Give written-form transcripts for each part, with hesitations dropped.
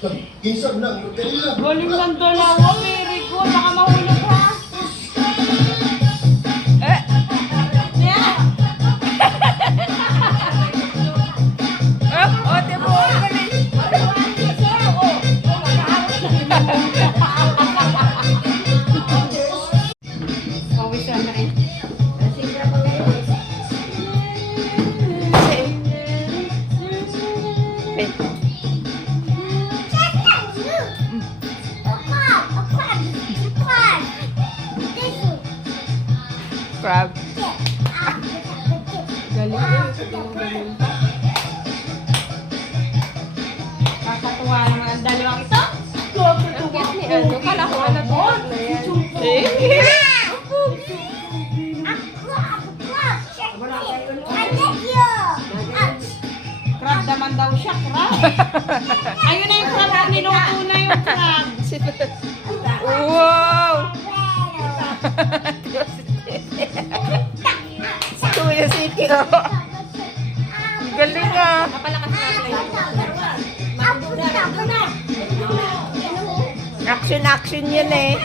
Galing ng dalawa, very good. Baka mahulog ha. Crab. Galing galing. Kakatuwa naman ang dalawang ito. Cute ni ano. Kala ko na to. Crab naman daw siya, crab. Ayun na yung crab. Niluto na yung crab. Wow! Kuya City, oh. Galing ah. Action yun eh.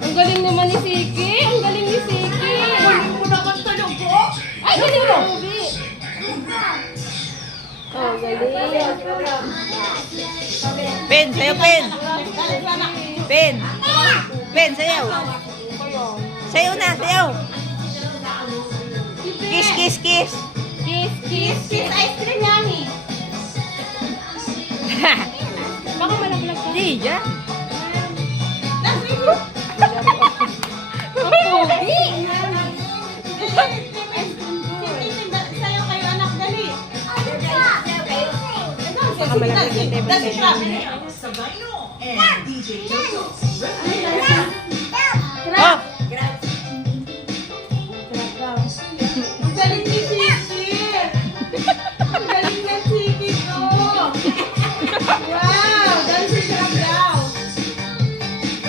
Ang galing naman ni Siki. Ang galing ni Siki. Galing mo naman talaga. Ay, galing mo. Oh, galing. Pen, sayo pen. Pen. Pen, sayaw. Sayaw na, sayaw. Kiss, kiss, kiss. Kiss, kiss, kiss. Ice cream yummy. Baka malaglag ka. Di, dyan. Ang pogi. Sayo kayo anak, dali. Baka malaglag yung table. Sabay no. And DJ Jojo.